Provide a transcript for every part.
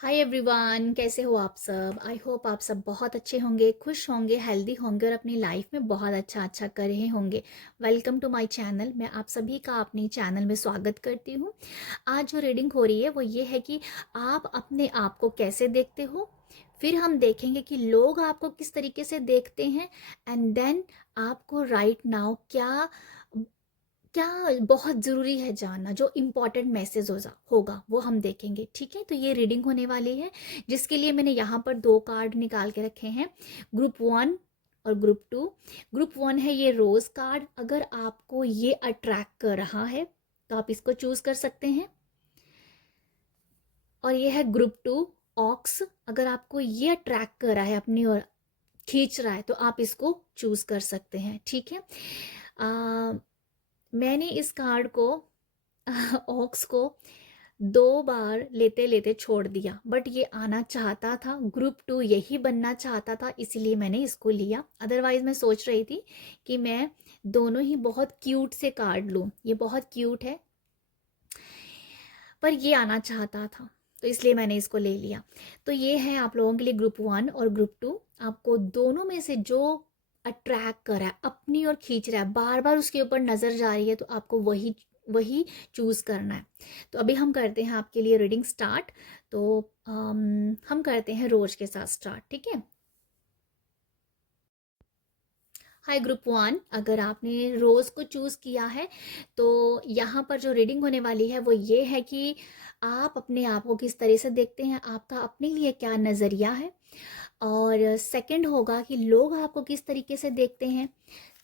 Hi everyone, कैसे हो आप सब। आई होप आप सब बहुत अच्छे होंगे, खुश होंगे, हेल्दी होंगे और अपनी लाइफ में बहुत अच्छा अच्छा कर रहे होंगे। Welcome to my channel. मैं आप सभी का अपनी चैनल में स्वागत करती हूँ। आज जो रीडिंग हो रही है वो ये है कि आप अपने आप को कैसे देखते हो। फिर हम देखेंगे कि लोग आपको किस तरीके से देखते हैं। एंड देन आपको राइट नाउ क्या क्या बहुत ज़रूरी है जानना, जो इम्पोर्टेंट मैसेज होगा वो हम देखेंगे। ठीक है, तो ये रीडिंग होने वाली है जिसके लिए मैंने यहाँ पर दो कार्ड निकाल के रखे हैं, ग्रुप वन और ग्रुप टू। ग्रुप वन है ये रोज़ कार्ड। अगर आपको ये अट्रैक्ट कर रहा है तो आप इसको चूज़ कर सकते हैं। और ये है ग्रुप टू ऑक्स। अगर आपको ये अट्रैक्ट कर रहा है, अपनी ओर खींच रहा है, तो आप इसको चूज़ कर सकते हैं। ठीक है। मैंने इस कार्ड को ऑक्स को दो बार लेते लेते छोड़ दिया, बट ये आना चाहता था, ग्रुप टू यही बनना चाहता था, इसीलिए मैंने इसको लिया। अदरवाइज मैं सोच रही थी कि मैं दोनों ही बहुत क्यूट से कार्ड लूँ, ये बहुत क्यूट है, पर ये आना चाहता था तो इसलिए मैंने इसको ले लिया। तो ये है आप लोगों के लिए ग्रुप वन और ग्रुप टू। आपको दोनों में से जो अट्रैक्ट कर रहा है, अपनी ओर खींच रहा है, बार बार उसके ऊपर नज़र जा रही है, तो आपको वही वही चूज़ करना है। तो अभी हम करते हैं आपके लिए रीडिंग स्टार्ट। तो हम करते हैं रोज के साथ स्टार्ट। ठीक है। हाय ग्रुप वन, अगर आपने रोज़ को चूज़ किया है तो यहाँ पर जो रीडिंग होने वाली है वो ये है कि आप अपने आप को किस तरह से देखते हैं, आपका अपने लिए क्या नज़रिया है। और सेकंड होगा कि लोग आपको किस तरीके से देखते हैं।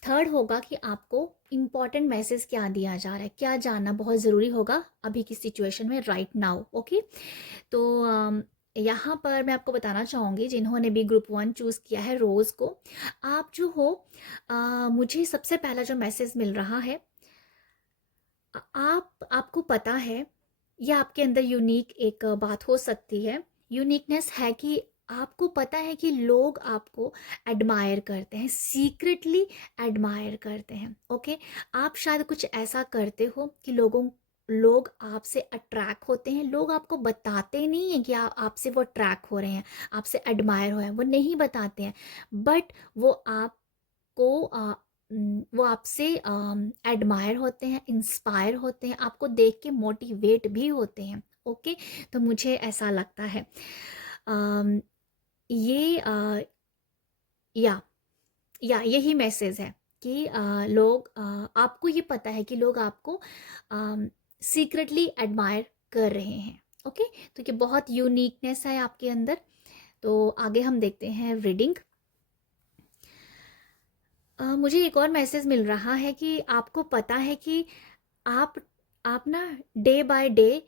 थर्ड होगा कि आपको इम्पॉर्टेंट मैसेज क्या दिया जा रहा है, क्या जानना बहुत ज़रूरी होगा अभी की सिचुएशन में राइट नाउ। ओके। तो यहाँ पर मैं आपको बताना चाहूँगी, जिन्होंने भी ग्रुप वन चूज़ किया है रोज़ को, आप जो हो, मुझे सबसे पहला जो मैसेज मिल रहा है, आपको पता है, या आपके अंदर यूनिक एक बात हो सकती है। यूनिकनेस है कि आपको पता है कि लोग आपको एडमायर करते हैं, सीक्रेटली एडमायर करते हैं। ओके। आप शायद कुछ ऐसा करते हो कि लोग आपसे अट्रैक्ट होते हैं। लोग आपको बताते नहीं हैं कि आपसे वो अट्रैक्ट हो रहे हैं, आपसे एडमायर हो रहे हैं, वो नहीं बताते हैं। बट वो आपसे एडमायर होते हैं, इंस्पायर होते हैं, आपको देख के मोटिवेट भी होते हैं। ओके। तो मुझे ऐसा लगता है अम, ये या यही मैसेज है कि आपको ये पता है कि लोग आपको सीक्रेटली एडमायर कर रहे हैं। ओके। तो ये बहुत यूनिकनेस है आपके अंदर। तो आगे हम देखते हैं रीडिंग। मुझे एक और मैसेज मिल रहा है कि आपको पता है कि आप आप ना day by day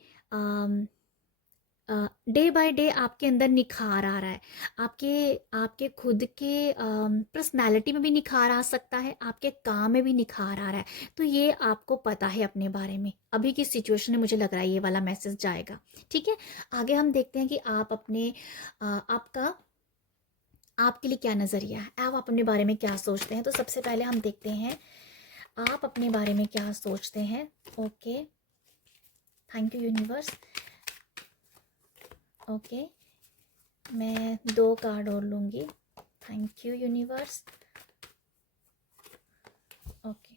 day by day आपके अंदर निखार आ रहा है। आपके आपके खुद के पर्सनालिटी में भी निखार आ सकता है, आपके काम में भी निखार आ रहा है। तो ये आपको पता है अपने बारे में। अभी की सिचुएशन में मुझे लग रहा है ये वाला मैसेज जाएगा। ठीक है। आगे हम देखते हैं कि आप अपने आपका आपके लिए क्या नज़रिया है, आप अपने बारे में क्या सोचते हैं। तो सबसे पहले हम देखते हैं आप अपने बारे में क्या सोचते हैं। Okay. Thank you universe. Okay. मैं दो कार्ड और लूँगी। Thank you universe. ओके।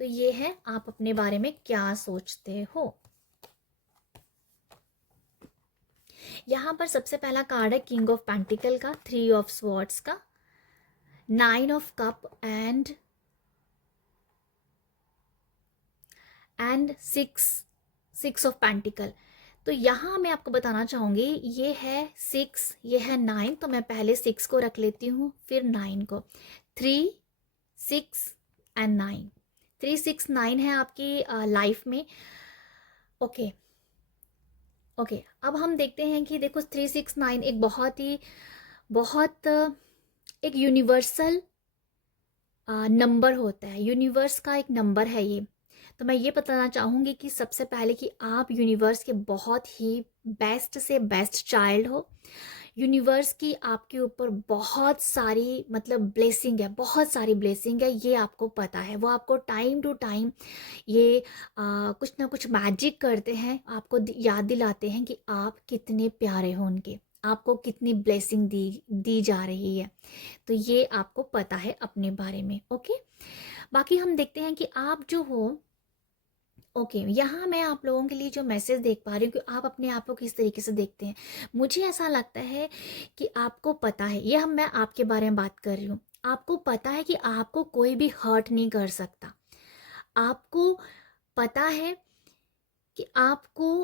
तो ये है आप अपने बारे में क्या सोचते हो। यहाँ पर सबसे पहला कार्ड है किंग ऑफ पेंटिकल का, थ्री ऑफ स्वॉर्ड्स का, nine of cup and six of pentacle. तो यहाँ मैं आपको बताना चाहूँगी, ये है सिक्स, ये है नाइन। तो मैं पहले सिक्स को रख लेती हूँ, फिर नाइन को। Three, six and nine. Three six nine है आपकी लाइफ में। ओके। ओके। अब हम देखते हैं कि देखो, थ्री सिक्स नाइन एक बहुत एक यूनिवर्सल नंबर होता है, यूनिवर्स का एक नंबर है ये। तो मैं ये बताना चाहूँगी कि सबसे पहले कि आप यूनिवर्स के बहुत ही बेस्ट से बेस्ट चाइल्ड हो। यूनिवर्स की आपके ऊपर बहुत सारी मतलब ब्लेसिंग है, बहुत सारी ब्लेसिंग है, ये आपको पता है। वो आपको टाइम टू टाइम ये कुछ ना कुछ मैजिक करते हैं, आपको याद दिलाते हैं कि आप कितने प्यारे हो उनके, आपको कितनी ब्लेसिंग दी दी जा रही है। तो ये आपको पता है अपने बारे में। ओके, बाकी हम देखते हैं कि आप जो हो, ओके यहाँ मैं आप लोगों के लिए जो मैसेज देख पा रही हूँ कि आप अपने आप को किस तरीके से देखते हैं। मुझे ऐसा लगता है कि आपको पता है, यह मैं आपके बारे में बात कर रही हूँ, आपको पता है कि आपको कोई भी हर्ट नहीं कर सकता। आपको पता है कि आपको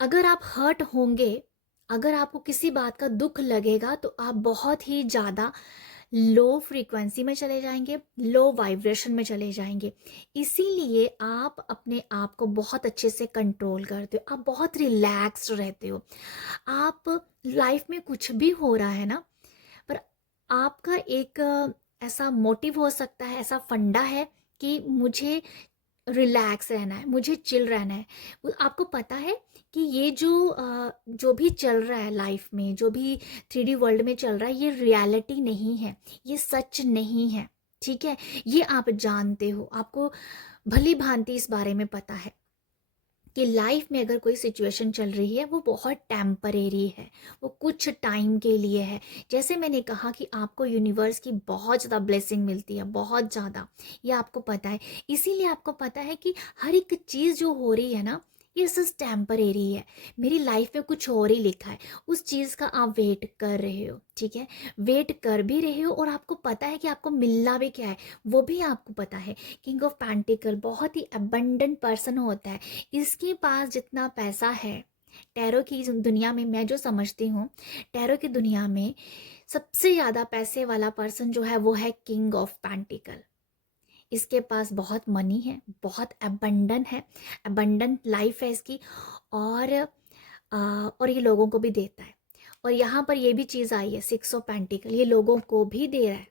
अगर आप हर्ट होंगे, अगर आपको किसी बात का दुख लगेगा तो आप बहुत ही ज़्यादा लो फ्रीक्वेंसी में चले जाएंगे, लो वाइब्रेशन में चले जाएंगे। इसीलिए आप अपने आप को बहुत अच्छे से कंट्रोल करते हो, आप बहुत रिलैक्स्ड रहते हो। आप लाइफ में कुछ भी हो रहा है ना, पर आपका एक ऐसा मोटिव हो सकता है, ऐसा फंडा है कि मुझे रिलैक्स रहना है, मुझे चिल रहना है। आपको पता है कि ये जो भी चल रहा है लाइफ में, जो भी 3D वर्ल्ड में चल रहा है, ये रियलिटी नहीं है, ये सच नहीं है। ठीक है, ये आप जानते हो, आपको भली भांति इस बारे में पता है कि लाइफ में अगर कोई सिचुएशन चल रही है वो बहुत टेम्परेरी है, वो कुछ टाइम के लिए है। जैसे मैंने कहा कि आपको यूनिवर्स की बहुत ज़्यादा ब्लेसिंग मिलती है, बहुत ज़्यादा, ये आपको पता है। इसीलिए आपको पता है कि हर एक चीज़ जो हो रही है ना, ये सिर्फ टेम्परेरी है। मेरी लाइफ में कुछ और ही लिखा है, उस चीज़ का आप वेट कर रहे हो। ठीक है, वेट कर भी रहे हो और आपको पता है कि आपको मिलना भी क्या है, वो भी आपको पता है। किंग ऑफ पेंटिकल बहुत ही अबंडेंट पर्सन होता है, इसके पास जितना पैसा है, टैरो की दुनिया में मैं जो समझती हूँ, टैरो की दुनिया में सबसे ज़्यादा पैसे वाला पर्सन जो है वो है किंग ऑफ पेंटिकल। इसके पास बहुत मनी है, बहुत अबंडन है, अबंडन लाइफ है इसकी। और और ये लोगों को भी देता है। और यहाँ पर ये भी चीज़ आई है, 6 ऑफ पेंटिकल, ये लोगों को भी दे रहा है।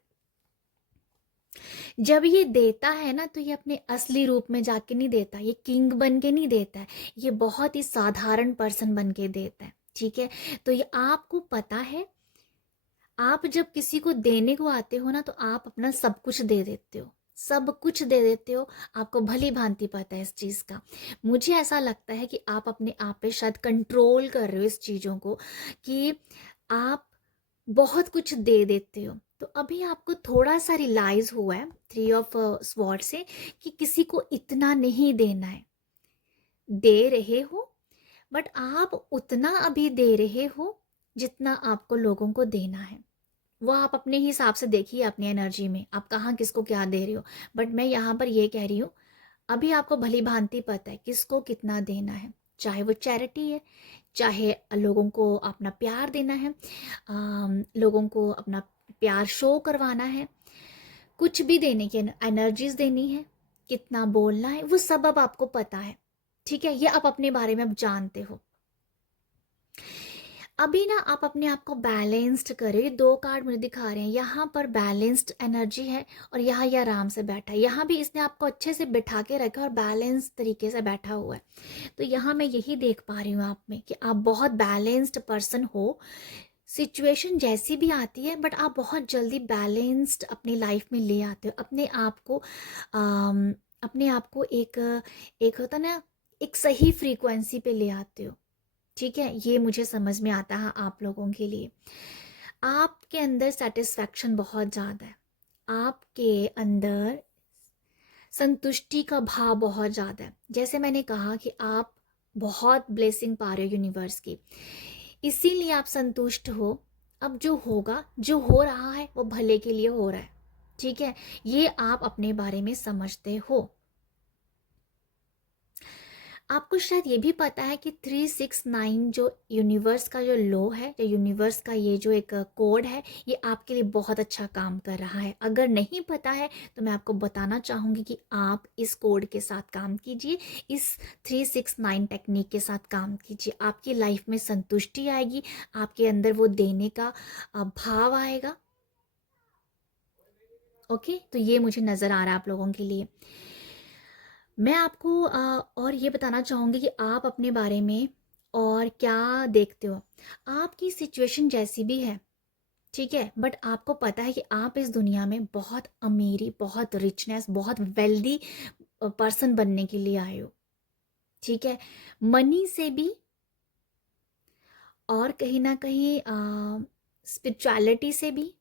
जब ये देता है ना, तो ये अपने असली रूप में जाके नहीं देता, ये किंग बन के नहीं देता है, ये बहुत ही साधारण पर्सन बन के देता है। ठीक है, तो ये आपको पता है, आप जब किसी को देने को आते हो ना, तो आप अपना सब कुछ दे देते हो, सब कुछ दे देते हो। आपको भली भांति पता है इस चीज़ का। मुझे ऐसा लगता है कि आप अपने आप पे शायद कंट्रोल कर रहे हो इस चीज़ों को, कि आप बहुत कुछ दे देते हो। तो अभी आपको थोड़ा सा रियलाइज हुआ है 3 ऑफ स्वॉर्ड से कि किसी को इतना नहीं देना है। दे रहे हो, बट आप उतना अभी दे रहे हो जितना आपको लोगों को देना है। वो आप अपने हिसाब से देखिए, अपनी एनर्जी में आप कहाँ किसको क्या दे रहे हो। बट मैं यहाँ पर ये कह रही हूँ, अभी आपको भली भांति पता है किसको कितना देना है, चाहे वो चैरिटी है, चाहे लोगों को अपना प्यार देना है, लोगों को अपना प्यार शो करवाना है, कुछ भी देने की एनर्जीज देनी है, कितना बोलना है, वो सब अब आपको पता है। ठीक है, ये आप अपने बारे में अब जानते हो। अभी ना आप अपने आप को बैलेंस्ड करें। 2 कार्ड मुझे दिखा रहे हैं, यहाँ पर बैलेंस्ड एनर्जी है और यहाँ ये आराम से बैठा है। यहाँ भी इसने आपको अच्छे से बिठा के रखा और बैलेंस तरीके से बैठा हुआ है। तो यहाँ मैं यही देख पा रही हूँ आप में कि आप बहुत बैलेंस्ड पर्सन हो। सिचुएशन जैसी भी आती है, बट आप बहुत जल्दी बैलेंस्ड अपनी लाइफ में ले आते हो अपने आप को। अपने आप को एक एक होता ना, एक सही फ्रीक्वेंसी पे ले आते हो। ठीक है, ये मुझे समझ में आता है आप लोगों के लिए। आपके अंदर सेटिस्फैक्शन बहुत ज़्यादा है, आपके अंदर संतुष्टि का भाव बहुत ज़्यादा है। जैसे मैंने कहा कि आप बहुत ब्लेसिंग पा रहे हो यूनिवर्स की, इसीलिए आप संतुष्ट हो। अब जो होगा, जो हो रहा है, वो भले के लिए हो रहा है। ठीक है, ये आप अपने बारे में समझते हो। आपको शायद ये भी पता है कि 369 जो यूनिवर्स का जो लो है, जो यूनिवर्स का ये जो एक कोड है, ये आपके लिए बहुत अच्छा काम कर रहा है। अगर नहीं पता है तो मैं आपको बताना चाहूँगी कि आप इस कोड के साथ काम कीजिए, इस 369 टेक्निक के साथ काम कीजिए। आपकी लाइफ में संतुष्टि आएगी, आपके अंदर वो देने का भाव आएगा। ओके, तो ये मुझे नज़र आ रहा है आप लोगों के लिए। मैं आपको और ये बताना चाहूँगी कि आप अपने बारे में और क्या देखते हो, आपकी सिचुएशन जैसी भी है, ठीक है, बट आपको पता है कि आप इस दुनिया में बहुत अमीरी, बहुत रिचनेस, बहुत वेल्दी पर्सन बनने के लिए आए हो, ठीक है, मनी से भी, और कहीं ना कहीं स्पिरिचुअलिटी से भी।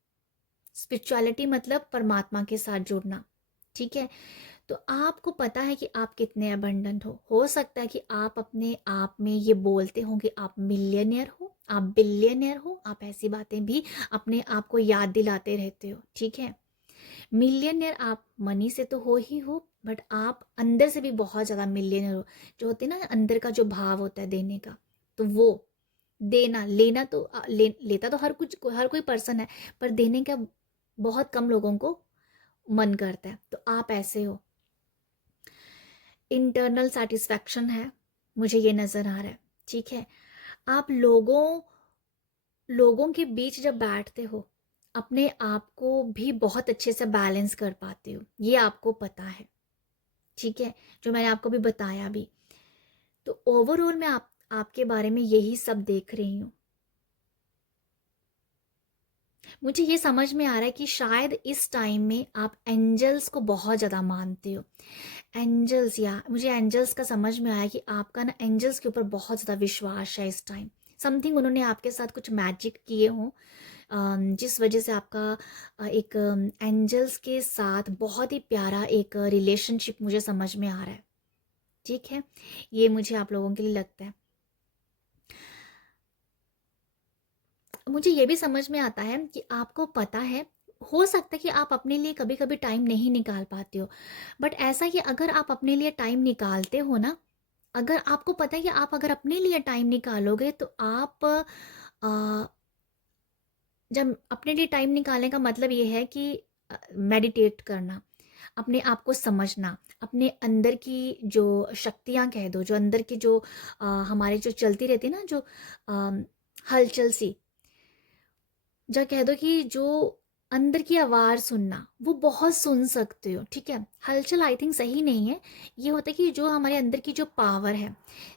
स्पिरिचुअलिटी मतलब परमात्मा के साथ जुड़ना, ठीक है। तो आपको पता है कि आप कितने अबंडेंट हो सकता है कि आप अपने आप में ये बोलते हो कि आप मिलियनियर हो, आप बिलियनियर हो, आप ऐसी बातें भी अपने आप को याद दिलाते रहते हो, ठीक है। मिलियनियर आप मनी से तो हो ही हो, बट आप अंदर से भी बहुत ज़्यादा मिलियनियर हो, जो होते हैं ना अंदर का जो भाव होता है देने का, तो वो देना लेना तो लेता तो हर कोई पर्सन है, पर देने का बहुत कम लोगों को मन करता है, तो आप ऐसे हो। इंटरनल सेटिस्फैक्शन है, मुझे ये नज़र आ रहा है, ठीक है। आप लोगों के बीच जब बैठते हो, अपने आप को भी बहुत अच्छे से बैलेंस कर पाते हो, ये आपको पता है, ठीक है, जो मैंने आपको भी बताया भी। तो ओवरऑल मैं आपके बारे में यही सब देख रही हूँ। मुझे ये समझ में आ रहा है कि शायद इस टाइम में आप एंजल्स को बहुत ज़्यादा मानते हो। एंजल्स, या मुझे एंजल्स का समझ में आया कि आपका ना एंजल्स के ऊपर बहुत ज़्यादा विश्वास है इस टाइम। समथिंग उन्होंने आपके साथ कुछ मैजिक किए हों, जिस वजह से आपका एक एंजल्स के साथ बहुत ही प्यारा एक रिलेशनशिप मुझे समझ में आ रहा है, ठीक है। ये मुझे आप लोगों के लिए लगता है। मुझे ये भी समझ में आता है कि आपको पता है, हो सकता है कि आप अपने लिए कभी कभी टाइम नहीं निकाल पाते हो, बट ऐसा कि अगर आप अपने लिए टाइम निकालते हो ना, अगर आपको पता है कि आप अगर अपने लिए टाइम निकालोगे तो आप जब अपने लिए टाइम निकालने का मतलब ये है कि मेडिटेट करना, अपने आप को समझना, अपने अंदर की जो शक्तियाँ कह दो, जो अंदर की जो हमारे जो चलती रहती है ना, जो हलचल सी, या कह दो कि जो अंदर की आवाज़ सुनना, वो बहुत सुन सकते हो, ठीक है। हलचल आई थिंक सही नहीं है, ये होता है कि जो हमारे अंदर की जो पावर है,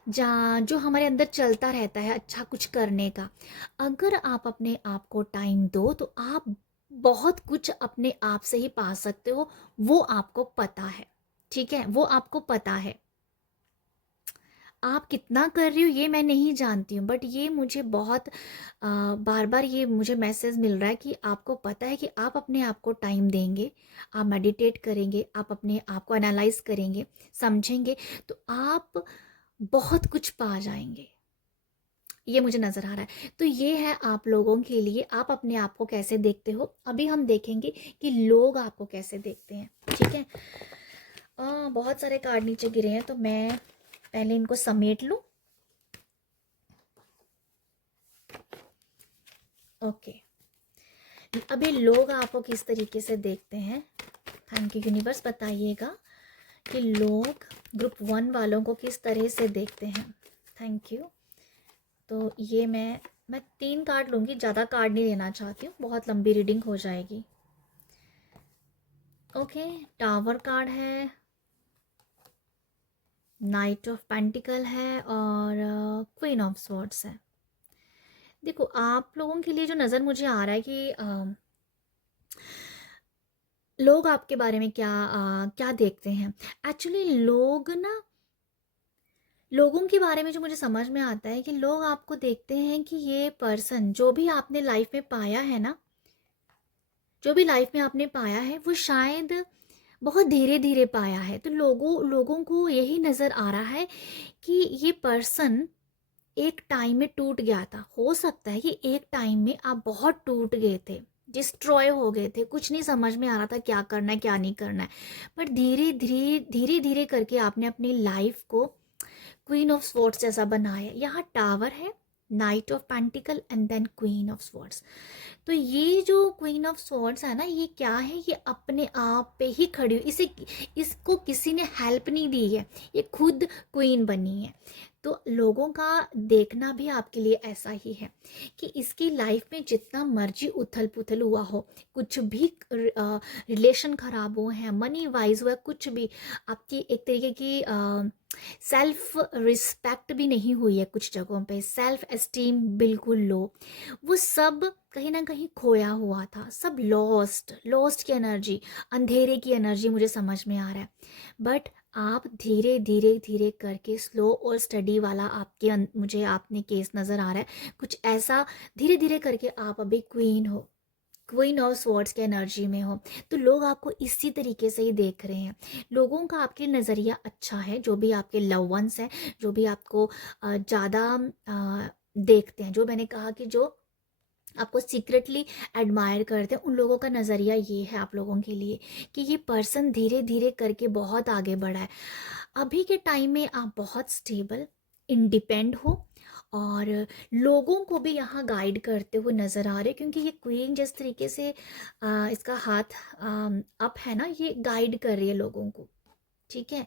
जहाँ जो हमारे अंदर चलता रहता है अच्छा कुछ करने का, अगर आप अपने आप को टाइम दो तो आप बहुत कुछ अपने आप से ही पा सकते हो, वो आपको पता है, ठीक है, वो आपको पता है। आप कितना कर रही हो ये मैं नहीं जानती हूँ, बट ये मुझे बहुत बार बार ये मुझे मैसेज मिल रहा है कि आपको पता है कि आप अपने आप को टाइम देंगे, आप मेडिटेट करेंगे, आप अपने आप को एनालाइज करेंगे, समझेंगे, तो आप बहुत कुछ पा जाएंगे, ये मुझे नज़र आ रहा है। तो ये है आप लोगों के लिए, आप अपने आप को कैसे देखते हो। अभी हम देखेंगे कि लोग आपको कैसे देखते हैं, ठीक है। बहुत सारे कार्ड नीचे गिरे हैं, तो मैं पहले इनको समेट लूँ। ओके, अभी लोग आपको किस तरीके से देखते हैं, थैंक यू यूनिवर्स, बताइएगा कि लोग ग्रुप 1 वालों को किस तरह से देखते हैं, थैंक यू। तो ये मैं 3 कार्ड लूँगी, ज़्यादा कार्ड नहीं लेना चाहती हूँ, बहुत लंबी रीडिंग हो जाएगी। ओके, टावर कार्ड है, नाइट ऑफ पेंटिकल है, और क्वीन ऑफ स्वॉर्ड्स है। देखो आप लोगों के लिए जो नज़र मुझे आ रहा है कि लोग आपके बारे में क्या देखते हैं। एक्चुअली लोगों के बारे में जो मुझे समझ में आता है कि लोग आपको देखते हैं कि ये पर्सन जो भी आपने लाइफ में पाया है ना, जो भी लाइफ में आपने पाया है वो शायद बहुत धीरे धीरे पाया है, तो लोगों को यही नज़र आ रहा है कि ये पर्सन एक टाइम में टूट गया था। हो सकता है कि एक टाइम में आप बहुत टूट गए थे, डिस्ट्रॉय हो गए थे, कुछ नहीं समझ में आ रहा था क्या करना है क्या नहीं करना है, बट धीरे धीरे करके आपने अपनी लाइफ को क्वीन ऑफ स्वॉर्ड्स जैसा बनाया। यहाँ टावर है, knight of pentacle and then queen of swords. तो ये जो क्वीन ऑफ स्वॉर्ड्स है ना, ये क्या है, ये अपने आप पे ही खड़ी हुई, इसको किसी ने हेल्प नहीं दी है, ये खुद क्वीन बनी है। तो लोगों का देखना भी आपके लिए ऐसा ही है कि इसकी लाइफ में जितना मर्जी उथल पुथल हुआ हो, कुछ भी रिलेशन खराब हुए हैं, मनी वाइज हुआ, कुछ भी आपकी एक तरीके की सेल्फ रिस्पेक्ट भी नहीं हुई है कुछ जगहों पे, सेल्फ एस्टीम बिल्कुल लो, वो सब कहीं ना कहीं खोया हुआ था, सब लॉस्ट लॉस्ट की एनर्जी, अंधेरे की एनर्जी मुझे समझ में आ रहा है। बट आप धीरे धीरे धीरे करके स्लो और स्टडी वाला मुझे आपने केस नज़र आ रहा है कुछ ऐसा, धीरे धीरे करके आप अभी क्वीन हो, क्वीन ऑफ स्वॉर्ड्स के एनर्जी में हो, तो लोग आपको इसी तरीके से ही देख रहे हैं। लोगों का आपके नज़रिया अच्छा है, जो भी आपके लव वंस हैं, जो भी आपको ज़्यादा देखते हैं, जो मैंने कहा कि जो आपको सीक्रेटली एडमायर करते हैं, उन लोगों का नज़रिया ये है आप लोगों के लिए कि ये पर्सन धीरे धीरे करके बहुत आगे बढ़ा है। अभी के टाइम में आप बहुत स्टेबल इंडिपेंड हो, और लोगों को भी यहाँ गाइड करते हुए नज़र आ रहे, क्योंकि ये क्वीन जिस तरीके से इसका हाथ अप है ना, ये गाइड कर रही है लोगों को, ठीक है।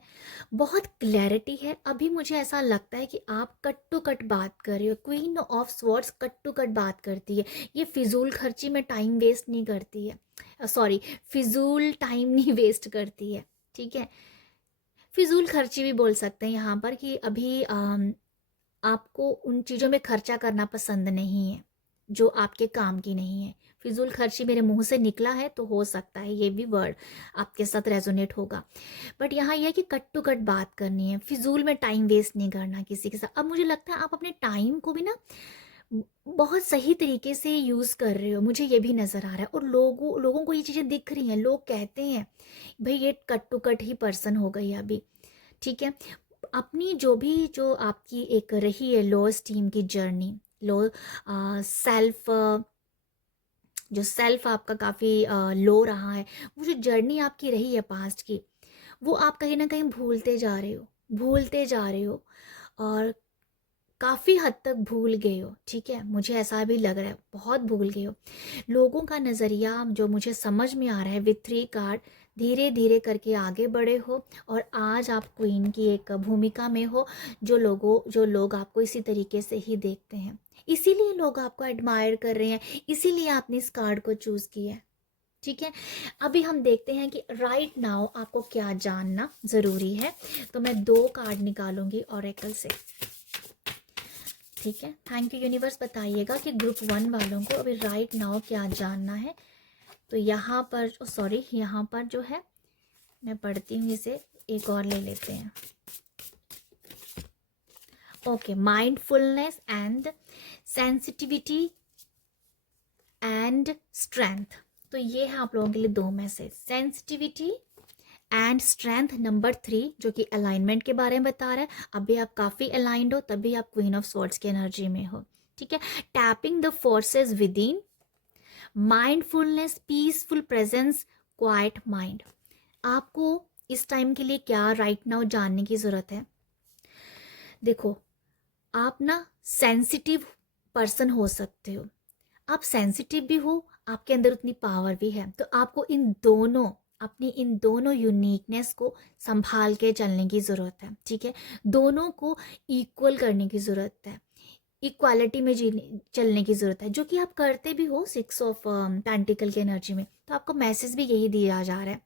बहुत क्लैरिटी है। अभी मुझे ऐसा लगता है कि आप कट टू कट बात कर रहे हो, queen of swords cut to cut बात करती है, ये फिजूल खर्ची में टाइम वेस्ट नहीं करती है, सॉरी फिजूल टाइम नहीं वेस्ट करती है, ठीक है। फिजूल खर्ची भी बोल सकते हैं यहाँ पर कि अभी आपको उन चीज़ों में खर्चा करना पसंद नहीं है जो आपके काम की नहीं है। फिजूल खर्ची मेरे मुंह से निकला है तो हो सकता है ये भी वर्ड आपके साथ रेजोनेट होगा, बट यहाँ यह है कि कट टू कट बात करनी है, फिजूल में टाइम वेस्ट नहीं करना किसी के साथ। अब मुझे लगता है आप अपने टाइम को भी ना बहुत सही तरीके से यूज़ कर रहे हो, मुझे ये भी नज़र आ रहा है, और लोगों लोगों को ये चीज़ें दिख रही हैं, लोग कहते हैं भाई ये कट टू कट ही पर्सन हो गई अभी, ठीक है। अपनी जो आपकी एक रही है लो स्टीम की जर्नी, लो सेल्फ, जो सेल्फ आपका काफ़ी लो रहा है, वो जो जर्नी आपकी रही है पास्ट की, वो आप कहीं ना कहीं भूलते जा रहे हो, भूलते जा रहे हो, और काफ़ी हद तक भूल गए हो, ठीक है। मुझे ऐसा भी लग रहा है बहुत भूल गए हो। लोगों का नज़रिया जो मुझे समझ में आ रहा है विथ 3 कार्ड, धीरे धीरे करके आगे बढ़े हो, और आज आप क्वीन की एक भूमिका में हो, जो लोग आपको इसी तरीके से ही देखते हैं, इसीलिए लोग आपको एडमायर कर रहे हैं, इसीलिए आपने इस कार्ड को चूज़ किया है, ठीक है। अभी हम देखते हैं कि राइट नाउ आपको क्या जानना ज़रूरी है, तो मैं 2 कार्ड निकालूंगी ऑरेकल से, ठीक है। थैंक यू यूनिवर्स, बताइएगा कि ग्रुप 1 वालों को अभी राइट नाउ क्या जानना है। तो यहाँ पर सॉरी, यहाँ पर जो है मैं पढ़ती हूँ, इसे एक और ले लेते हैं। Okay, mindfulness and sensitivity and strength, तो ये है आप लोगों के लिए 2 message, sensitivity and strength number 3, जो कि अलाइनमेंट के बारे में बता रहा है। अभी आप काफ़ी अलाइंड हो, तभी आप क्वीन ऑफ स्वॉर्ड्स की एनर्जी में हो, ठीक है। Tapping the forces with in, mindfulness, peaceful presence, quite mind. आपको इस टाइम के लिए क्या राइट नाउ जानने की ज़रूरत है? देखो, आप ना सेंसिटिव पर्सन हो सकते हो, आप सेंसिटिव भी हो, आपके अंदर उतनी पावर भी है, तो आपको अपनी इन दोनों यूनिकनेस को संभाल के चलने की ज़रूरत है, ठीक है। दोनों को इक्वल करने की ज़रूरत है, इक्वालिटी में चलने की ज़रूरत है, जो कि आप करते भी हो 6 ऑफ पेंटिकल की एनर्जी में। तो आपको मैसेज भी यही दिया जा रहा है,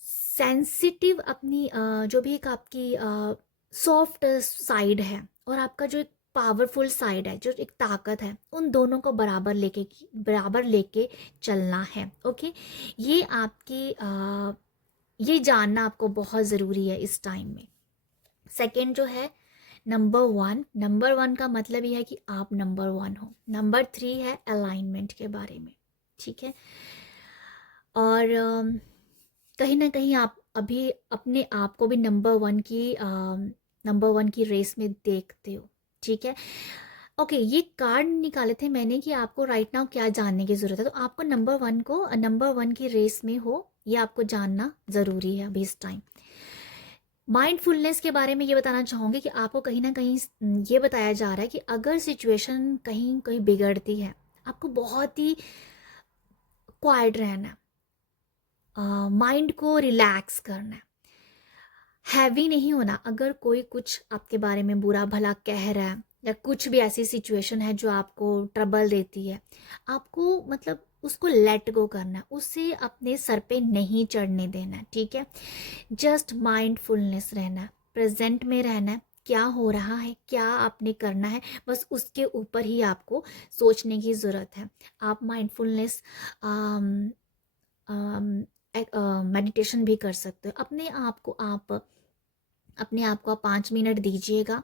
सेंसिटिव अपनी जो भी एक आपकी सॉफ्ट साइड है, और आपका जो एक पावरफुल साइड है, जो एक ताकत है, उन दोनों को बराबर लेके चलना है, ओके। ये ये जानना आपको बहुत ज़रूरी है इस टाइम में। सेकंड जो है नंबर वन का मतलब ये है कि आप नंबर 1 हो। नंबर 3 है अलाइनमेंट के बारे में, ठीक है। और कहीं ना कहीं आप अभी अपने आप को भी नंबर वन की रेस में देखते हो, ठीक है। ओके, ये कार्ड निकाले थे मैंने कि आपको राइट नाउ क्या जानने की ज़रूरत है, तो आपको नंबर वन की रेस में हो, ये आपको जानना ज़रूरी है अभी इस टाइम। माइंडफुलनेस के बारे में ये बताना चाहूँगी कि आपको कहीं ना कहीं ये बताया जा रहा है कि अगर सिचुएशन कहीं कहीं बिगड़ती है, आपको बहुत ही क्वाइट रहना है, माइंड को रिलैक्स करना है, हैवी नहीं होना। अगर कोई कुछ आपके बारे में बुरा भला कह रहा है, या कुछ भी ऐसी सिचुएशन है जो आपको ट्रबल देती है, आपको मतलब उसको लेट गो करना है, उसे अपने सर पे नहीं चढ़ने देना है, ठीक है। जस्ट माइंडफुलनेस रहना है, प्रेजेंट में रहना है, क्या हो रहा है, क्या आपने करना है, बस उसके ऊपर ही आपको सोचने की ज़रूरत है। आप माइंडफुलनेस मेडिटेशन भी कर सकते हो। अपने आप को आप 5 मिनट दीजिएगा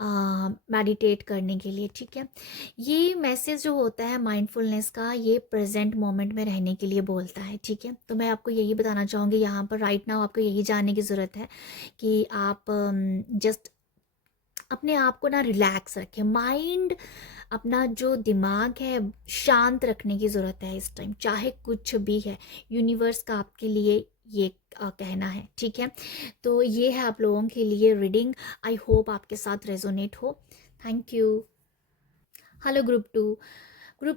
मेडिटेट करने के लिए, ठीक है। ये मैसेज जो होता है माइंडफुलनेस का, ये प्रेजेंट मोमेंट में रहने के लिए बोलता है, ठीक है। तो मैं आपको यही बताना चाहूँगी यहाँ पर राइट नाउ, आपको यही जानने की ज़रूरत है कि आप जस्ट अपने आप को ना रिलैक्स रखें। माइंड, अपना जो दिमाग है शांत रखने की ज़रूरत है इस टाइम, चाहे कुछ भी है। यूनिवर्स का आपके लिए ये कहना है, ठीक है। तो ये है आप लोगों के लिए रीडिंग। आई होप आपके साथ रेजोनेट हो। Thank you. Hello group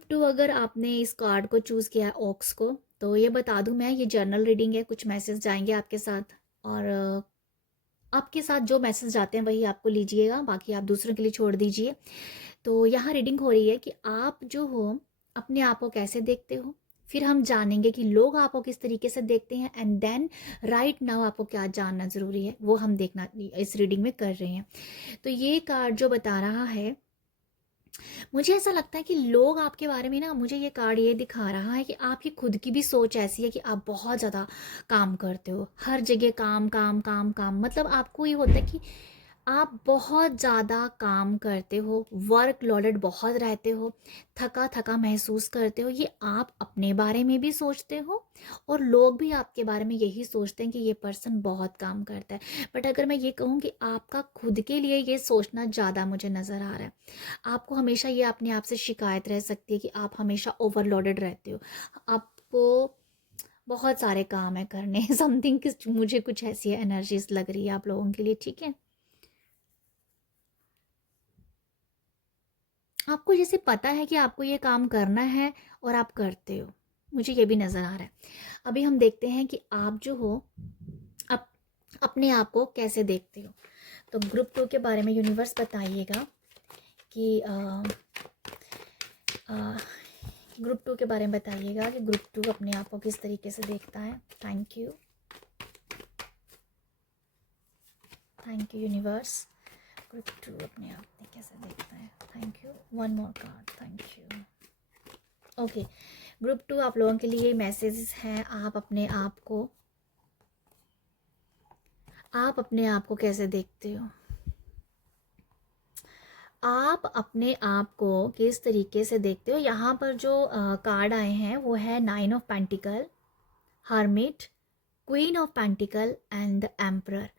two, अगर आपने इस कार्ड को चूज़ किया है ऑक्स को, तो ये बता दूं मैं, ये जर्नल रीडिंग है। कुछ मैसेज जाएंगे आपके साथ, और आपके साथ जो मैसेज जाते हैं वही आपको लीजिएगा, बाकी आप दूसरों के लिए छोड़ दीजिए। तो यहाँ रीडिंग हो रही है कि आप जो हो अपने आप को कैसे देखते हो, फिर हम जानेंगे कि लोग आपको किस तरीके से देखते हैं, एंड देन राइट नाउ आपको क्या जानना ज़रूरी है वो हम देखना इस रीडिंग में कर रहे हैं। तो ये कार्ड जो बता रहा है, मुझे ऐसा लगता है कि लोग आपके बारे में ना, मुझे ये कार्ड ये दिखा रहा है कि आपकी खुद की भी सोच ऐसी है कि आप बहुत ज़्यादा काम करते हो, हर जगह काम काम काम काम। मतलब आपको ये होता है कि आप बहुत ज़्यादा काम करते हो, वर्क लोडेड बहुत रहते हो, थका थका महसूस करते हो। ये आप अपने बारे में भी सोचते हो, और लोग भी आपके बारे में यही सोचते हैं कि ये पर्सन बहुत काम करता है। बट अगर मैं ये कहूँ कि आपका खुद के लिए ये सोचना ज़्यादा मुझे नज़र आ रहा है। आपको हमेशा ये अपने आप से शिकायत रह सकती है कि आप हमेशा ओवरलोडेड रहते हो, आपको बहुत सारे काम है करने समथिंग किस, मुझे कुछ ऐसी एनर्जीज लग रही है आप लोगों के लिए, ठीक है। आपको जैसे पता है कि आपको ये काम करना है और आप करते हो, मुझे ये भी नज़र आ रहा है। अभी हम देखते हैं कि आप जो हो अप, अपने आप को कैसे देखते हो। तो ग्रुप 2 के बारे में यूनिवर्स बताइएगा कि ग्रुप 2 के बारे में बताइएगा कि ग्रुप 2 अपने आप को किस तरीके से देखता है। Thank you universe. ग्रुप 2 अपने आप में कैसे देखता है। Thank you. One more card. Thank you. Okay, group 2 आप लोगों के लिए मैसेजेस हैं। आप अपने आप को कैसे देखते हो, आप अपने आप को किस तरीके से देखते हो। यहाँ पर जो कार्ड आए हैं वो है 9 of pentacle, hermit, queen of pentacle and the emperor.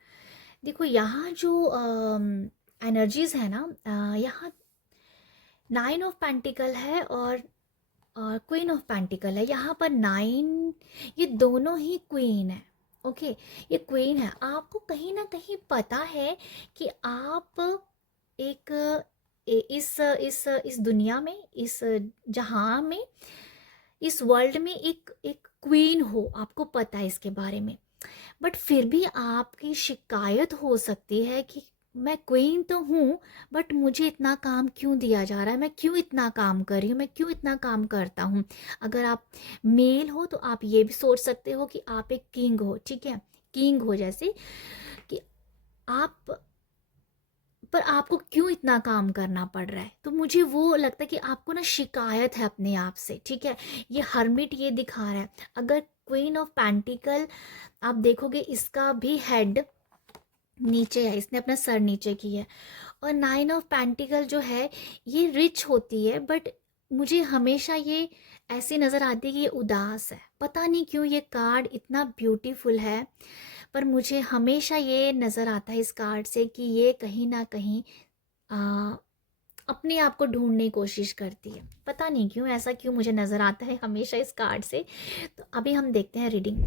देखो यहाँ जो एनर्जीज है ना, यहाँ 9 ऑफ पेंटिकल है और क्वीन ऑफ पेंटिकल है। यहाँ पर 9, ये दोनों ही क्वीन है। ओके, ये क्वीन है। आपको कहीं ना कहीं पता है कि आप एक इस दुनिया में, इस जहां में, इस वर्ल्ड में एक एक क्वीन हो, आपको पता है इसके बारे में। बट फिर भी आपकी शिकायत हो सकती है कि मैं क्वीन तो हूँ, बट मुझे इतना काम क्यों दिया जा रहा है, मैं क्यों इतना काम कर रही हूँ, मैं क्यों इतना काम करता हूँ। अगर आप मेल हो तो आप ये भी सोच सकते हो कि आप एक किंग हो, ठीक है, किंग हो जैसे कि आप, पर आपको क्यों इतना काम करना पड़ रहा है। तो मुझे वो लगता है कि आपको ना शिकायत है अपने आप से, ठीक है। ये हर्मिट ये दिखा रहा है। अगर क्वीन ऑफ पेंटिकल आप देखोगे, इसका भी हेड नीचे है, इसने अपना सर नीचे की है। और 9 ऑफ पेंटिकल जो है ये रिच होती है, बट मुझे हमेशा ये ऐसी नज़र आती है कि ये उदास है। पता नहीं क्यों ये कार्ड इतना ब्यूटीफुल है, पर मुझे हमेशा ये नज़र आता है इस कार्ड से कि ये कहीं ना कहीं आ, अपने आप को ढूंढने की कोशिश करती है। पता नहीं क्यों, ऐसा क्यों मुझे नज़र आता है हमेशा इस कार्ड से। तो अभी हम देखते हैं रीडिंग।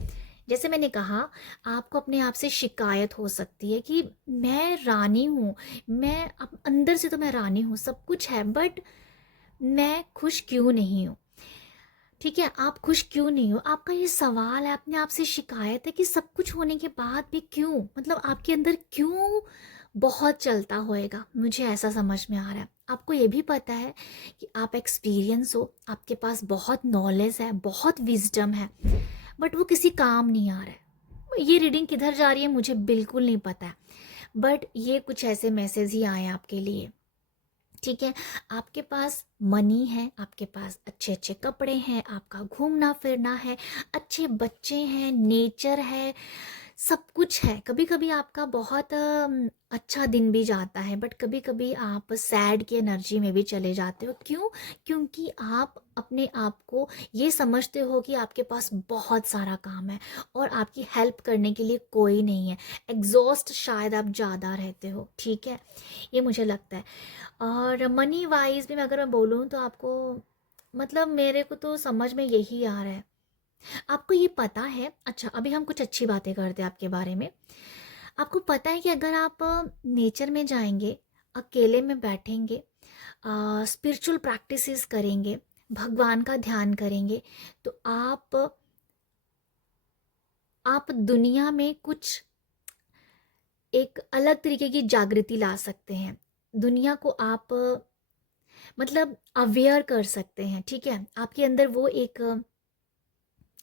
जैसे मैंने कहा, आपको अपने आप से शिकायत हो सकती है कि मैं रानी हूँ, मैं अंदर से तो मैं रानी हूँ, सब कुछ है, बट मैं खुश क्यों नहीं हूँ। ठीक है, आप खुश क्यों नहीं हो, आपका ये सवाल है, अपने आप से शिकायत है कि सब कुछ होने के बाद भी क्यों, मतलब आपके अंदर क्यों बहुत चलता होएगा। मुझे ऐसा समझ में आ रहा है। आपको ये भी पता है कि आप एक्सपीरियंस हो, आपके पास बहुत नॉलेज है, बहुत विजडम है, बट वो किसी काम नहीं आ रहा है। ये रीडिंग किधर जा रही है मुझे बिल्कुल नहीं पता है, बट ये कुछ ऐसे मैसेज ही आए आपके लिए, ठीक है। आपके पास मनी है, आपके पास अच्छे अच्छे कपड़े हैं, आपका घूमना फिरना है, अच्छे बच्चे हैं, नेचर है, सब कुछ है। कभी कभी आपका बहुत अच्छा दिन भी जाता है, बट कभी कभी आप सैड की एनर्जी में भी चले जाते हो। क्यों? क्योंकि आप अपने आप को ये समझते हो कि आपके पास बहुत सारा काम है और आपकी हेल्प करने के लिए कोई नहीं है। एग्जॉस्ट शायद आप ज़्यादा रहते हो, ठीक है, ये मुझे लगता है। और मनी वाइज भी अगर मैं बोलूँ तो आपको, मतलब मेरे को तो समझ में यही आ रहा है। आपको ये पता है, अच्छा अभी हम कुछ अच्छी बातें करते हैं आपके बारे में। आपको पता है कि अगर आप नेचर में जाएंगे, अकेले में बैठेंगे, स्पिरिचुअल प्रैक्टिसेस करेंगे, भगवान का ध्यान करेंगे, तो आप दुनिया में कुछ एक अलग तरीके की जागृति ला सकते हैं। दुनिया को आप मतलब अवेयर कर सकते हैं, ठीक है। आपके अंदर वो एक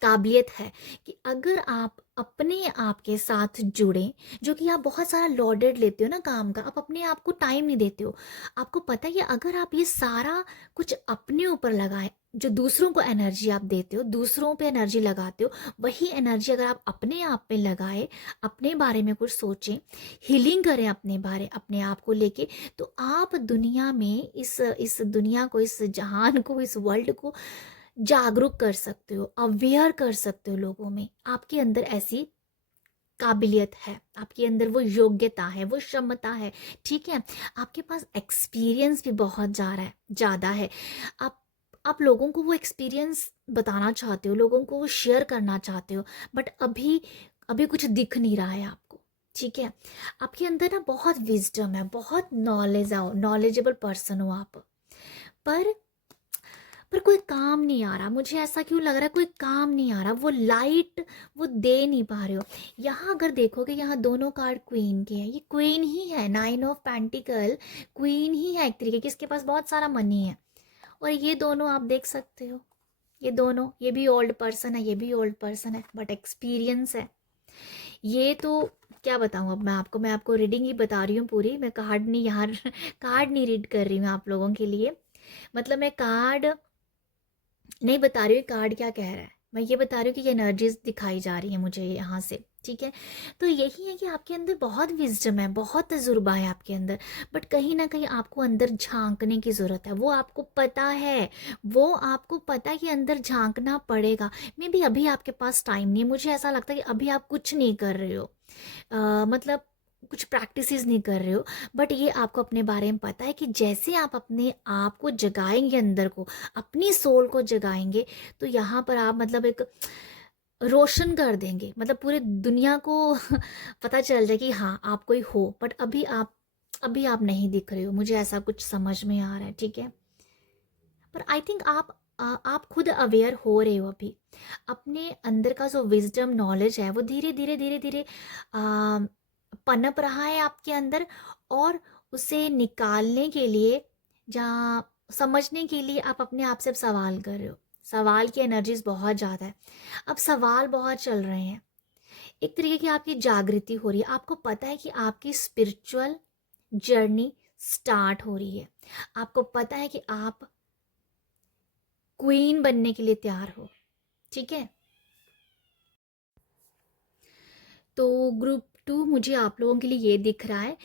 काबिलियत है कि अगर आप अपने आप के साथ जुड़ें, जो कि आप बहुत सारा लॉडेड लेते हो ना काम का, आप अपने आप को टाइम नहीं देते हो। आपको पता है कि अगर आप ये सारा कुछ अपने ऊपर लगाएं, जो दूसरों को एनर्जी आप देते हो, दूसरों पे एनर्जी लगाते हो, वही एनर्जी अगर आप अपने आप पे लगाए, अपने बारे में कुछ सोचें, हीलिंग करें अपने आप को लेके, तो आप दुनिया में इस दुनिया को, इस जहान को, इस वर्ल्ड को जागरूक कर सकते हो, अवेयर कर सकते हो लोगों में। आपके अंदर ऐसी काबिलियत है, आपके अंदर वो योग्यता है, वो क्षमता है, ठीक है। आपके पास एक्सपीरियंस भी बहुत ज़्यादा है। आप आप लोगों को वो एक्सपीरियंस बताना चाहते हो, लोगों को वो शेयर करना चाहते हो, बट अभी अभी कुछ दिख नहीं रहा है आपको, ठीक है। आपके अंदर ना बहुत विजडम है, बहुत नॉलेजेबल पर्सन हो आप, पर कोई काम नहीं आ रहा। मुझे ऐसा क्यों लग रहा है, कोई काम नहीं आ रहा, वो लाइट वो दे नहीं पा रहे हो। यहाँ अगर देखोगे, यहाँ दोनों कार्ड क्वीन के हैं, ये क्वीन ही है, 9 ऑफ पेंटिकल, क्वीन ही है एक तरीके की, इसके पास बहुत सारा मनी है। और ये दोनों आप देख सकते हो, ये दोनों, ये भी ओल्ड पर्सन है, ये भी ओल्ड पर्सन है, बट एक्सपीरियंस है। ये तो क्या बताऊँ अब मैं आपको रीडिंग ही बता रही हूँ पूरी, मैं कार्ड नहीं यहाँ कार्ड नहीं रीड कर रही हूँ आप लोगों के लिए। मतलब मैं कार्ड नहीं बता रही हूँ कार्ड क्या कह रहा है, मैं ये बता रही हूँ कि ये एनर्जीज दिखाई जा रही है मुझे यहाँ से, ठीक है। तो यही है कि आपके अंदर बहुत विजडम है, बहुत तजुर्बा है आपके अंदर, बट कहीं ना कहीं आपको अंदर झांकने की ज़रूरत है। वो आपको पता है, वो आपको पता है कि अंदर झांकना पड़ेगा। मे बी अभी आपके पास टाइम नहीं है, मुझे ऐसा लगता है कि अभी आप कुछ नहीं कर रहे हो, मतलब कुछ प्रैक्टिसेस नहीं कर रहे हो, बट ये आपको अपने बारे में पता है कि जैसे आप अपने आप को जगाएंगे, अंदर को, अपनी सोल को जगाएंगे, तो यहाँ पर आप मतलब एक रोशन कर देंगे, मतलब पूरे दुनिया को पता चल जाए कि हाँ आप कोई हो। बट अभी आप नहीं दिख रहे हो, मुझे ऐसा कुछ समझ में आ रहा है, ठीक है। पर आई थिंक आप खुद अवेयर हो रहे हो अभी। अपने अंदर का जो विजडम नॉलेज है वो धीरे धीरे धीरे धीरे पनप रहा है आपके अंदर, और उसे निकालने के लिए, जहाँ समझने के लिए आप अपने आप से अब सवाल कर रहे हो। सवाल की एनर्जीज बहुत ज़्यादा है, अब सवाल बहुत चल रहे हैं। एक तरीके की आपकी जागृति हो रही है, आपको पता है कि आपकी स्पिरिचुअल जर्नी स्टार्ट हो रही है। आपको पता है कि आप क्वीन बनने के लिए तैयार हो, ठीक है। तो ग्रुप 2 मुझे आप लोगों के लिए ये दिख रहा है,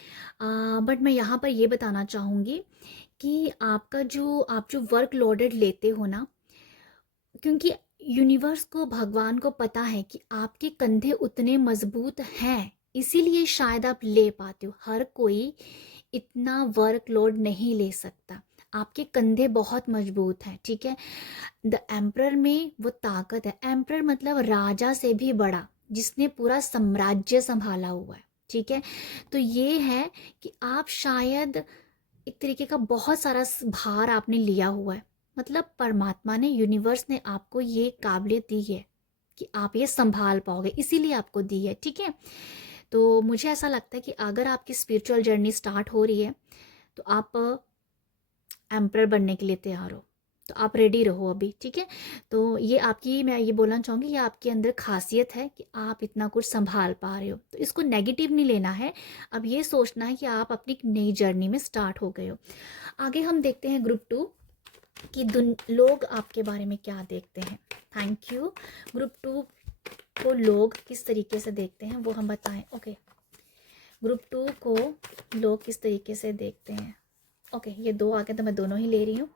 बट मैं यहाँ पर ये बताना चाहूँगी कि आपका जो आप जो वर्क लोडेड लेते हो ना, क्योंकि यूनिवर्स को, भगवान को पता है कि आपके कंधे उतने मजबूत हैं, इसीलिए शायद आप ले पाते हो। हर कोई इतना वर्कलोड नहीं ले सकता, आपके कंधे बहुत मजबूत हैं, ठीक है। द एम्परर में वो ताकत है, एम्परर मतलब राजा से भी बड़ा, जिसने पूरा साम्राज्य संभाला हुआ है, ठीक है। तो ये है कि आप शायद एक तरीके का बहुत सारा भार आपने लिया हुआ है, मतलब परमात्मा ने, यूनिवर्स ने आपको ये काबिलियत दी है कि आप ये संभाल पाओगे, इसीलिए आपको दी है, ठीक है। तो मुझे ऐसा लगता है कि अगर आपकी स्पिरिचुअल जर्नी स्टार्ट हो रही है, तो आप एम्परर बनने के लिए तैयार हो, तो आप रेडी रहो अभी, ठीक है। तो ये आपकी, मैं ये बोलना चाहूँगी, ये आपके अंदर खासियत है कि आप इतना कुछ संभाल पा रहे हो। तो इसको नेगेटिव नहीं लेना है, अब ये सोचना है कि आप अपनी एक नई जर्नी में स्टार्ट हो गए हो। आगे हम देखते हैं ग्रुप 2 कि लोग आपके बारे में क्या देखते हैं। Thank you. ग्रुप 2 को लोग किस तरीके से देखते हैं वो हम बताएं। ओके, ग्रुप 2 को लोग किस तरीके से देखते हैं। ओके, ये 2 आ गए तो मैं दोनों ही ले रही हूँ।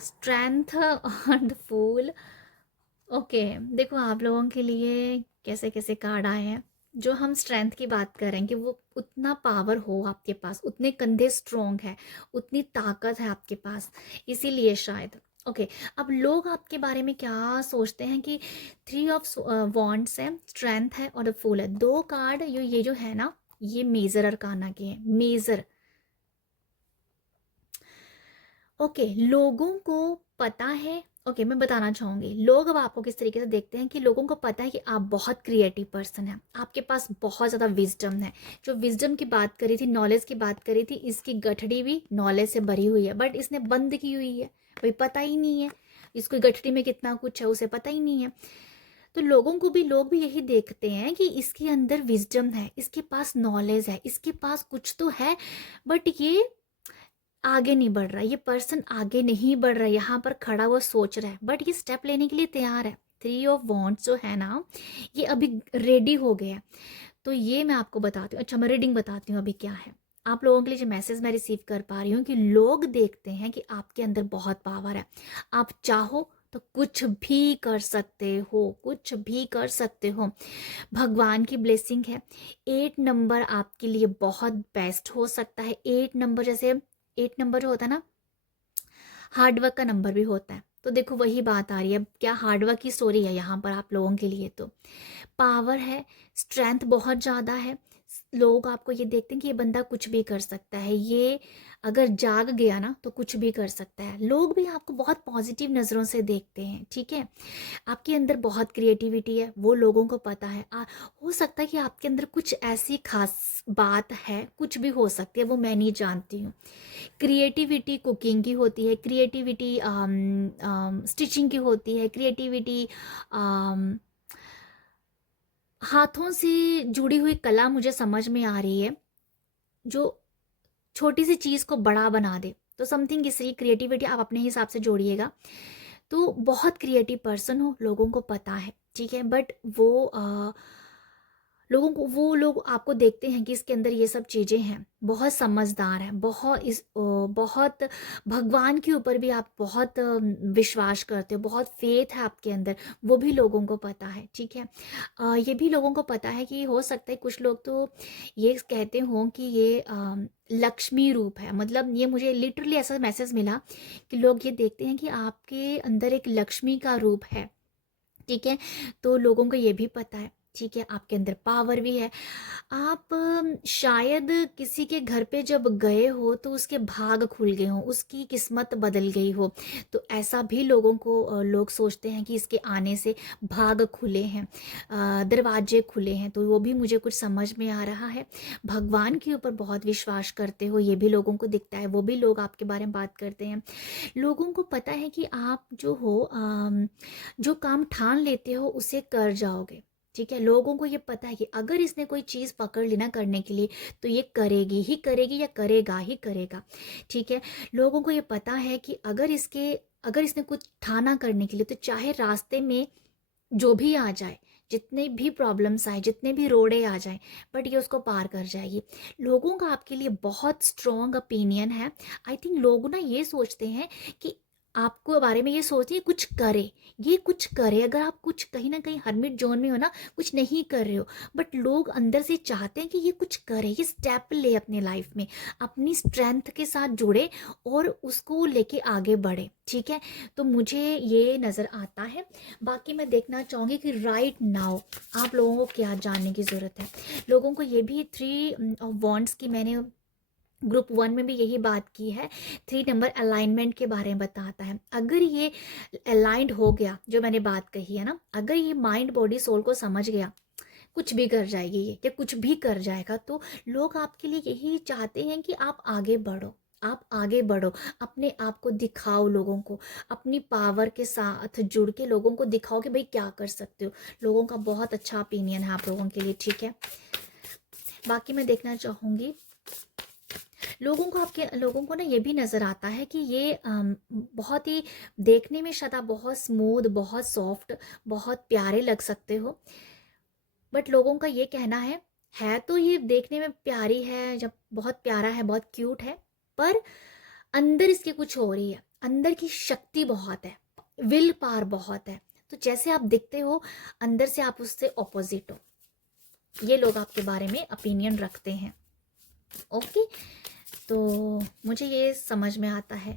स्ट्रेंथ और द फूल। ओके, देखो आप लोगों के लिए कैसे कैसे कार्ड आए हैं। जो हम स्ट्रेंथ की बात कर रहे हैं कि वो उतना पावर हो आपके पास, उतने कंधे स्ट्रोंग है, उतनी ताकत है आपके पास, इसीलिए शायद। ओके, अब लोग आपके बारे में क्या सोचते हैं कि 3 ऑफ वॉन्ड्स है, स्ट्रेंथ है और फूल है। 2 कार्ड ये जो है ना, ये मेजर अरकाना के हैं, मेजर। ओके, लोगों को पता है। ओके, मैं बताना चाहूँगी लोग अब आपको किस तरीके से देखते हैं कि लोगों को पता है कि आप बहुत क्रिएटिव पर्सन हैं, आपके पास बहुत ज़्यादा विजडम है। जो विजडम की बात करी थी, नॉलेज की बात करी थी, इसकी गठड़ी भी नॉलेज से भरी हुई है, बट इसने बंद की हुई है, भाई पता ही नहीं है इसको गठड़ी में कितना कुछ है, उसे पता ही नहीं है। तो लोग भी यही देखते हैं कि इसके अंदर विजडम है, इसके पास नॉलेज है, इसके पास कुछ तो है, बट ये आगे नहीं बढ़ रहा, ये पर्सन आगे नहीं बढ़ रहा, यहाँ पर खड़ा हुआ सोच रहा है, बट ये स्टेप लेने के लिए तैयार है। 3 ऑफ वॉन्ड्स जो है ना, ये अभी रेडी हो गया। तो ये मैं आपको बताती हूँ। अच्छा, मैं रीडिंग बताती हूँ अभी क्या है आप लोगों के लिए। जो मैसेज मैं रिसीव कर पा रही हूँ कि लोग देखते हैं कि आपके अंदर बहुत पावर है, आप चाहो तो कुछ भी कर सकते हो, कुछ भी कर सकते हो। भगवान की ब्लेसिंग है। 8 नंबर आपके लिए बहुत बेस्ट हो सकता है। 8 नंबर, जैसे 8 नंबर जो होता है ना, हार्डवर्क का नंबर भी होता है। तो देखो वही बात आ रही है, क्या हार्डवर्क की स्टोरी है यहाँ पर आप लोगों के लिए। तो पावर है, स्ट्रेंथ बहुत ज़्यादा है। लोग आपको ये देखते हैं कि ये बंदा कुछ भी कर सकता है, ये अगर जाग गया ना तो कुछ भी कर सकता है। लोग भी आपको बहुत पॉजिटिव नज़रों से देखते हैं, ठीक है। आपके अंदर बहुत क्रिएटिविटी है, वो लोगों को पता है। हो सकता है कि आपके अंदर कुछ ऐसी खास बात है, कुछ भी हो सकती है, वो मैं नहीं जानती हूँ। क्रिएटिविटी कुकिंग की होती है, क्रिएटिविटी स्टिचिंग की होती है, क्रिएटिविटी हाथों से जुड़ी हुई कला मुझे समझ में आ रही है, जो छोटी सी चीज़ को बड़ा बना दे। तो समथिंग इस क्रिएटिविटी आप अपने हिसाब से जोड़िएगा। तो बहुत क्रिएटिव पर्सन हो, लोगों को पता है, ठीक है। बट वो लोग आपको देखते हैं कि इसके अंदर ये सब चीज़ें हैं, बहुत समझदार है, बहुत भगवान के ऊपर भी आप बहुत विश्वास करते हो, बहुत फेथ है आपके अंदर, वो भी लोगों को पता है, ठीक है। ये भी लोगों को पता है कि हो सकता है कुछ लोग तो ये कहते हों कि ये लक्ष्मी रूप है। मतलब ये मुझे लिटरली ऐसा मैसेज मिला कि लोग ये देखते हैं कि आपके अंदर एक लक्ष्मी का रूप है, ठीक है। तो लोगों को ये भी पता है, ठीक है, आपके अंदर पावर भी है। आप शायद किसी के घर पे जब गए हो तो उसके भाग खुल गए हो, उसकी किस्मत बदल गई हो। तो ऐसा भी लोगों को लोग सोचते हैं कि इसके आने से भाग खुले हैं, दरवाजे खुले हैं। तो वो भी मुझे कुछ समझ में आ रहा है। भगवान के ऊपर बहुत विश्वास करते हो, ये भी लोगों को दिखता है, वो भी लोग आपके बारे में बात करते हैं। लोगों को पता है कि आप जो हो जो काम ठान लेते हो उसे कर जाओगे, ठीक है। लोगों को ये पता है कि अगर इसने कोई चीज़ पकड़ ली ना करने के लिए तो ये करेगी ही करेगी या करेगा ही करेगा, ठीक है। लोगों को ये पता है कि अगर इसने कुछ ठाना करने के लिए तो चाहे रास्ते में जो भी आ जाए, जितने भी प्रॉब्लम्स आए, जितने भी रोड़े आ जाए, बट ये उसको पार कर जाएगी। लोगों का आपके लिए बहुत स्ट्रॉन्ग ओपिनियन है। आई थिंक लोग ना ये सोचते हैं कि आपको बारे में ये सोचते हैं कुछ करे, ये कुछ करे। अगर आप कुछ कहीं ना कहीं हर्मिट जोन में हो ना, कुछ नहीं कर रहे हो, बट लोग अंदर से चाहते हैं कि ये कुछ करे, ये स्टेप ले अपने लाइफ में, अपनी स्ट्रेंथ के साथ जुड़े और उसको लेके आगे बढ़े, ठीक है। तो मुझे ये नज़र आता है। बाकी मैं देखना चाहूँगी कि राइट नाउ आप लोगों को क्या जानने की ज़रूरत है। लोगों को ये भी 3 ऑफ वॉन्ड्स की मैंने ग्रुप 1 में भी यही बात की है। 3 नंबर अलाइनमेंट के बारे में बताता है। अगर ये अलाइंड हो गया, जो मैंने बात कही है ना, अगर ये माइंड बॉडी सोल को समझ गया, कुछ भी कर जाएगी ये, या कुछ भी कर जाएगा। तो लोग आपके लिए यही चाहते हैं कि आप आगे बढ़ो, आप आगे बढ़ो, अपने आप को दिखाओ लोगों को, अपनी पावर के साथ जुड़ के लोगों को दिखाओ कि भाई क्या कर सकते हो। लोगों का बहुत अच्छा ओपिनियन है आप लोगों के लिए, ठीक है। बाकी मैं देखना चाहूँगी लोगों को, आपके लोगों को ना ये भी नज़र आता है कि ये बहुत ही देखने में शायद आप बहुत स्मूथ, बहुत सॉफ्ट, बहुत प्यारे लग सकते हो, बट लोगों का ये कहना है तो ये देखने में प्यारी है, जब बहुत प्यारा है, बहुत क्यूट है, पर अंदर इसके कुछ हो रही है, अंदर की शक्ति बहुत है, विल पावर बहुत है। तो जैसे आप दिखते हो अंदर से आप उससे ऑपोजिट हो, ये लोग आपके बारे में ओपिनियन रखते हैं। ओके, तो मुझे ये समझ में आता है,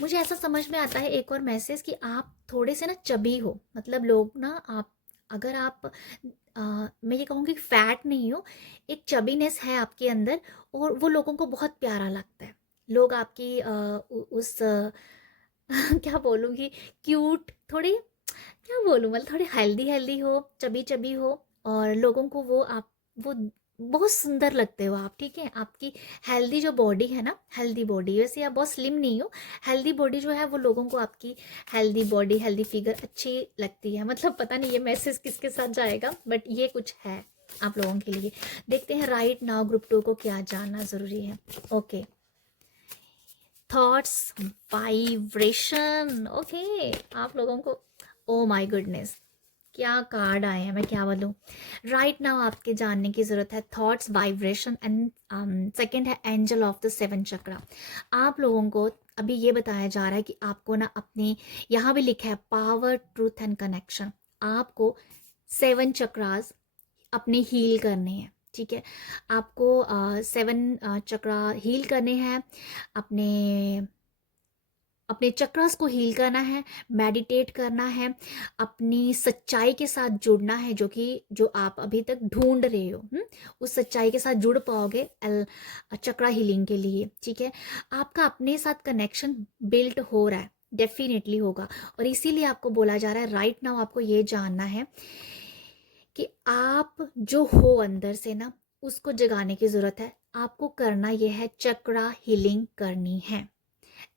मुझे ऐसा समझ में आता है एक और मैसेज कि आप थोड़े से ना चबी हो, मतलब लोग ना आप, अगर आप मैं ये कहूँगी फैट नहीं हो, एक चबीनेस है आपके अंदर, और वो लोगों को बहुत प्यारा लगता है। लोग आपकी उस क्या बोलूँगी, क्यूट थोड़ी, क्या बोलूँ, मतलब थोड़ी हेल्दी हेल्दी हो, चबी चबी हो, और लोगों को वो आप, वो बहुत सुंदर लगते हो आप, ठीक है। आपकी हेल्दी जो बॉडी है ना, हेल्दी बॉडी, वैसे आप बहुत स्लिम नहीं हो, हेल्दी बॉडी जो है वो लोगों को आपकी हेल्दी बॉडी, हेल्दी फिगर अच्छी लगती है। मतलब पता नहीं ये मैसेज किसके साथ जाएगा, बट ये कुछ है आप लोगों के लिए। देखते हैं राइट नाउ ग्रुप 2 को क्या जानना ज़रूरी है। Okay, thoughts vibration. ओके, आप लोगों को, ओ माय गुडनेस, क्या कार्ड आए हैं, मैं क्या बोलूँ। राइट नाउ आपके जानने की ज़रूरत है थॉट्स वाइब्रेशन, एंड सेकंड है एंजल ऑफ द सेवन चक्रा। आप लोगों को अभी ये बताया जा रहा है कि आपको ना अपने, यहाँ भी लिखा है पावर, ट्रूथ एंड कनेक्शन, आपको 7 चक्रास अपने हील करने हैं, ठीक है। आपको 7 चक्रा हील करने हैं, अपने अपने चक्रास को हील करना है, मेडिटेट करना है, अपनी सच्चाई के साथ जुड़ना है, जो आप अभी तक ढूंढ रहे हो। उस सच्चाई के साथ जुड़ पाओगे चक्रा हीलिंग के लिए, ठीक है। आपका अपने साथ कनेक्शन बिल्ड हो रहा है, डेफिनेटली होगा, और इसीलिए आपको बोला जा रहा है राइट नाउ आपको ये जानना है कि आप जो हो अंदर से ना, उसको जगाने की ज़रूरत है। आपको करना यह है, चक्रा हीलिंग करनी है।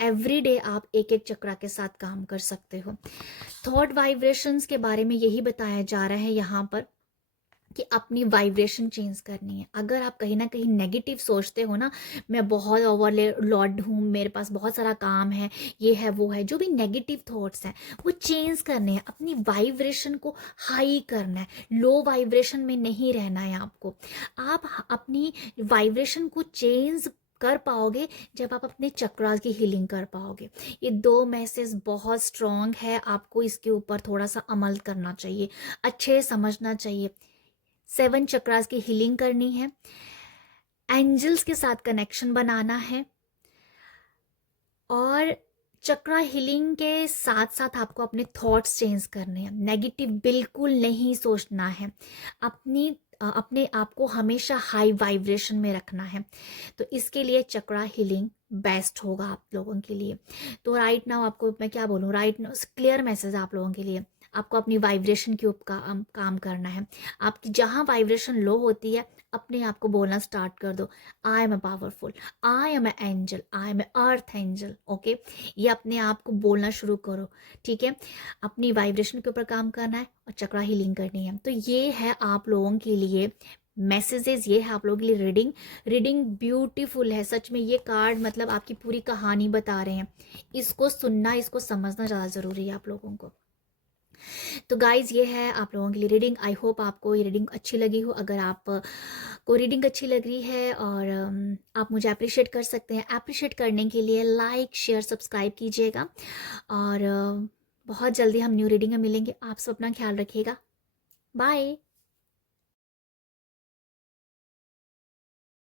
एवरी डे आप एक एक चक्रा के साथ काम कर सकते हो। थॉट वाइब्रेशंस के बारे में यही बताया जा रहा है यहाँ पर कि अपनी वाइब्रेशन चेंज करनी है। अगर आप कहीं ना कहीं नेगेटिव सोचते हो ना, मैं बहुत ओवरलोड हूँ, मेरे पास बहुत सारा काम है, ये है वो है, जो भी नेगेटिव थॉट्स हैं वो चेंज करने हैं, अपनी वाइब्रेशन को हाई करना है, लो वाइब्रेशन में नहीं रहना है आपको। आप अपनी वाइब्रेशन को चेंज कर पाओगे जब आप अपने चक्रास की हीलिंग कर पाओगे। ये 2 मैसेज बहुत स्ट्रॉन्ग है, आपको इसके ऊपर थोड़ा सा अमल करना चाहिए, अच्छे समझना चाहिए। 7 चक्रास की हीलिंग करनी है, एंजल्स के साथ कनेक्शन बनाना है, और चक्रा हीलिंग के साथ साथ आपको अपने थॉट्स चेंज करने हैं। नेगेटिव बिल्कुल नहीं सोचना है, अपने आप को हमेशा हाई वाइब्रेशन में रखना है। तो इसके लिए चक्रा हीलिंग बेस्ट होगा आप लोगों के लिए। तो राइट नाउ आपको मैं क्या बोलूँ, राइट नाउ क्लियर मैसेज आप लोगों के लिए, आपको अपनी वाइब्रेशन के ऊपर काम करना है। आपकी जहाँ वाइब्रेशन लो होती है, अपने आप को बोलना स्टार्ट कर दो, I am a powerful, I am a angel, I am a earth angel. Okay, ये अपने आप को बोलना शुरू करो, ठीक है। अपनी वाइब्रेशन के ऊपर काम करना है और चक्रा हीलिंग करनी है। तो ये है आप लोगों के लिए मैसेजेस, ये है आप लोगों के लिए रीडिंग। रीडिंग ब्यूटीफुल है सच में, ये कार्ड मतलब आपकी पूरी कहानी बता रहे हैं। इसको सुनना, इसको समझना ज़्यादा ज़रूरी है आप लोगों को। तो गाइज ये है आप लोगों के लिए रीडिंग। आई होप आपको ये रीडिंग अच्छी लगी हो। अगर आप को रीडिंग अच्छी लग रही है और आप मुझे अप्रिशिएट कर सकते हैं, अप्रिशिएट करने के लिए लाइक शेयर सब्सक्राइब कीजिएगा, और बहुत जल्दी हम न्यू रीडिंग में मिलेंगे। आप सब अपना ख्याल रखिएगा, बाय।